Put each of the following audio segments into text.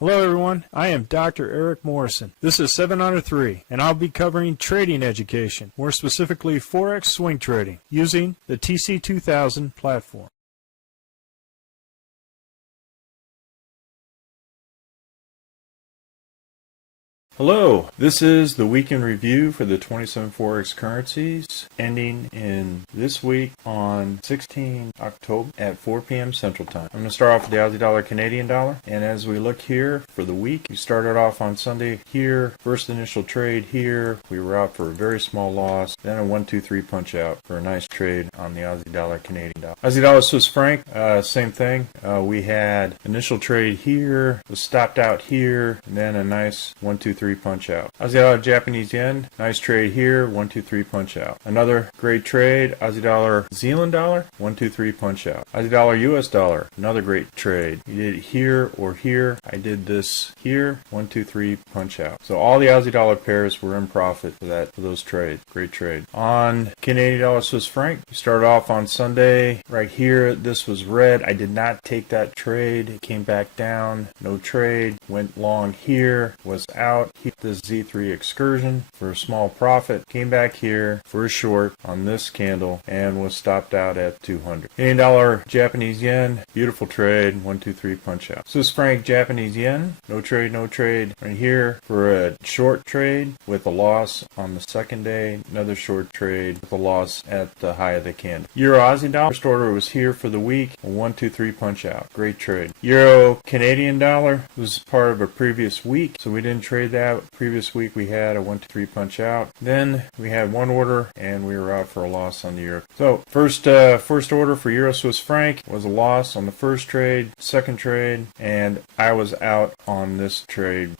Hello everyone, I am Dr. Eric Morrison. This is 7 Under 3, and I'll be covering trading education, more specifically Forex swing trading, using the TC2000 platform. Hello, this is the weekend review for the 27 Forex currencies ending in this week on 16 October at 4 p.m. Central Time. I'm going to start off with the Aussie dollar, Canadian dollar, and as we look here for the week, we started off on Sunday here, first initial trade here, we were out for a very small loss, then a 1-2-3 punch out for a nice trade on the Aussie dollar, Canadian dollar. Aussie dollar, Swiss franc, same thing. We had initial trade here, was stopped out here, and then a nice 1-2-3 punch out. Aussie dollar, Japanese yen, nice trade here, 1-2-3 punch out. Another great trade, Aussie dollar, Zealand dollar, 1-2-3 punch out. Aussie dollar, US dollar, another great trade. You did it here or here. I did this here, 1-2-3 punch out. So all the Aussie dollar pairs were in profit for those trades. Great trade. On Canadian dollar, Swiss franc, we started off on Sunday right here. This was red. I did not take that trade. It came back down. No trade. Went long here. Was out. This Z3 excursion for a small profit. Came back here for a short on this candle and was stopped out at 200. Canadian dollar, Japanese yen, beautiful trade, 1-2-3 punch out. Swiss franc, Japanese yen, no trade, no trade. Right here for a short trade with a loss on the second day. Another short trade with a loss at the high of the candle. Euro Aussie dollar, first order was here for the week, a 1-2-3 punch out. Great trade. Euro Canadian dollar was part of a previous week, so we didn't trade that. Previous week we had a 1-2-3 punch out. Then we had one order and we were out for a loss on the euro. So first order for Euro Swiss franc was a loss on the first trade, second trade, and I was out on this trade,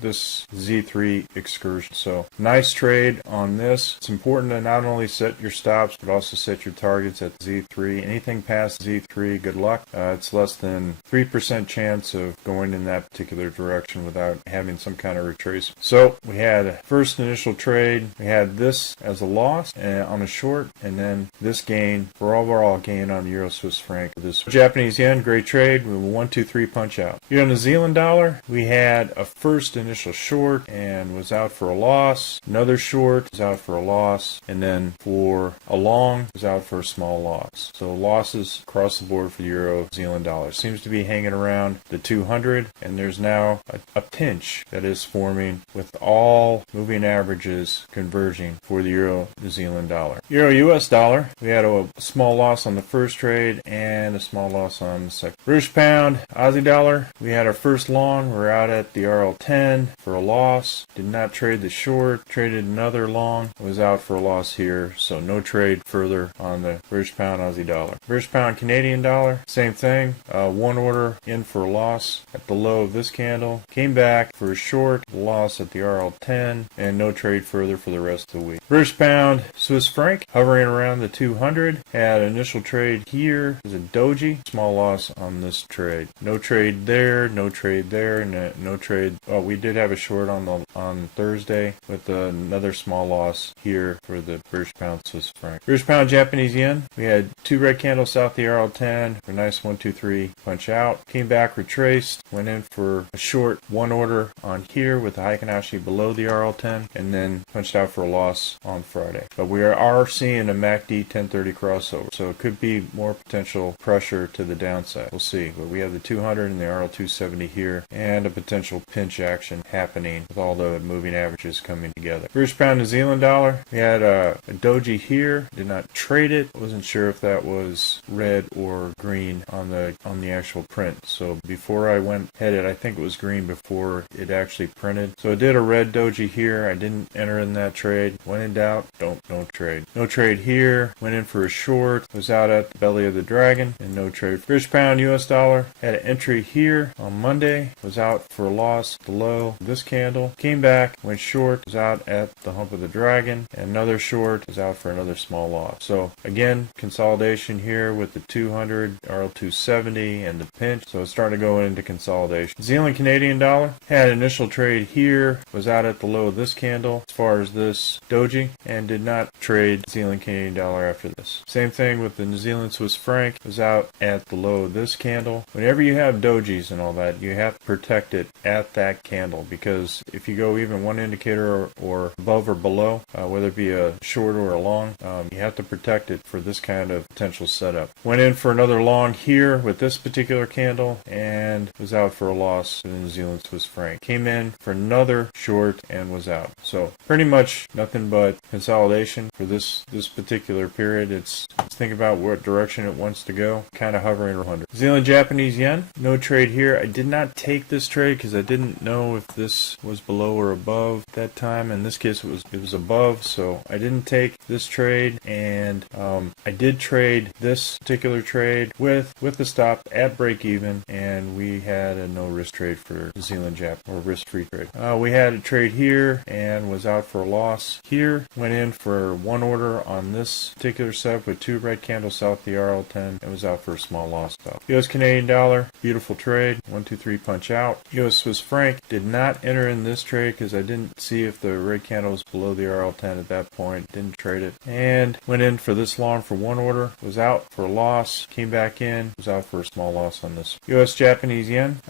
this Z3 excursion. So nice trade on this. It's important to not only set your stops but also set your targets at Z3. Anything past Z3, good luck. It's less than 3% chance of going in that particular direction without having some kind of retracement. So we had a first initial trade. We had this as a loss on a short, and then this gain for overall gain on the Euro Swiss franc. This Japanese yen, great trade with a 1-2-3 punch out. Here on the New Zealand dollar, we had a first initial short and was out for a loss. Another short was out for a loss, and then for a long was out for a small loss. So losses across the board for the Euro New Zealand dollar. Seems to be hanging around the 200, and there's now a pinch that is forming with all moving averages converging for the Euro New Zealand dollar. Euro US dollar, we had a small loss on the first trade and a small loss on the second. British pound, Aussie dollar, we had our first long. We're out at the RL10 for a loss. Did not trade the short, traded another long, was out for a loss here, so no trade further on the British pound, Aussie dollar. British pound, Canadian dollar, same thing. One order in for a loss at the low of this candle. Came back for a short, loss at the RL10, and no trade further for the rest of the week. British pound, Swiss franc, hovering around the 200. Had initial trade here. It was a doji. Small loss on this trade. No trade there, no trade there, no trade. Oh, we did have a short on Thursday with another small loss here for the British pound, Swiss franc. British pound, Japanese yen. We had two red candles south the RL10. A nice 1-2-3 punch out. Came back, retraced, went in for a short one order on here with the Heiken Ashi below the RL10, and then punched out for a loss on Friday. But we are seeing a MACD 1030 crossover, so it could be more potential pressure to the downside. We'll see. But we have the 200 and the RL270 here, and a potential pinch action happening with all the moving averages coming together. British pound, New Zealand dollar, we had a doji here. Did not trade it. Wasn't sure if that was red or green on the actual print. So before I went headed, I think it was green before it actually printed. So I did a red doji here. I didn't enter in that trade. When in doubt, don't trade. No trade here. Went in for a short. Was out at the belly of the dragon, and no trade. British pound, US dollar, had an entry here on Monday. Was out for a loss below this candle. Came back, went short. Was out at the hump of the dragon, and another short. Was out for another small loss. So again, consolidation here with the 200, RL270, and the pinch. So it's starting to go into consolidation. New Zealand Canadian dollar had initial trade trade here, was out at the low of this candle as far as this doji, and did not trade New Zealand Canadian dollar after this. Same thing with the New Zealand Swiss franc, was out at the low of this candle. Whenever you have dojis and all that, you have to protect it at that candle, because if you go even one indicator or above or below, whether it be a short or a long, you have to protect it for this kind of potential setup. Went in for another long here with this particular candle and was out for a loss in the New Zealand Swiss franc. Came in for another short and was out. So pretty much nothing but consolidation for this particular period. Let's think about what direction it wants to go. Kind of hovering around 100. New Zealand Japanese yen, no trade here. I did not take this trade because I didn't know if this was below or above at that time. In this case, it was above, so I didn't take this trade. And I did trade this particular trade with the stop at break even, and we had a no risk trade for New Zealand Jap, or risk free trade. We had a trade here and was out for a loss here. Went in for one order on this particular setup with two red candles south the RL10 and was out for a small loss though. US Canadian dollar, beautiful trade. 1, 2, 3 punch out. US Swiss franc, did not enter in this trade because I didn't see if the red candle was below the RL10 at that point. Didn't trade it. And went in for this long for one order, was out for a loss, came back in, was out for a small loss on this. US Japanese yen,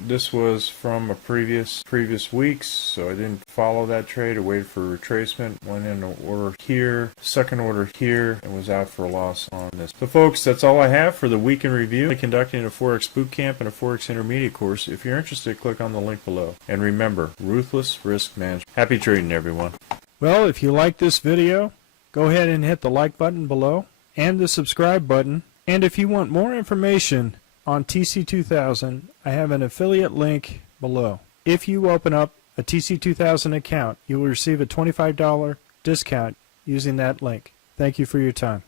this was from a previous weeks, so I didn't follow that trade. I waited for retracement, went in an order here, second order here, and was out for a loss on this. So folks, that's all I have for the week in review. I'm conducting a Forex boot camp and a Forex intermediate course. If you're interested, click on the link below. And remember, ruthless risk management. Happy trading, everyone. Well, if you like this video, go ahead and hit the like button below and the subscribe button. And if you want more information on TC2000, I have an affiliate link below. If you open up a TC2000 account, you will receive a $25 discount using that link. Thank you for your time.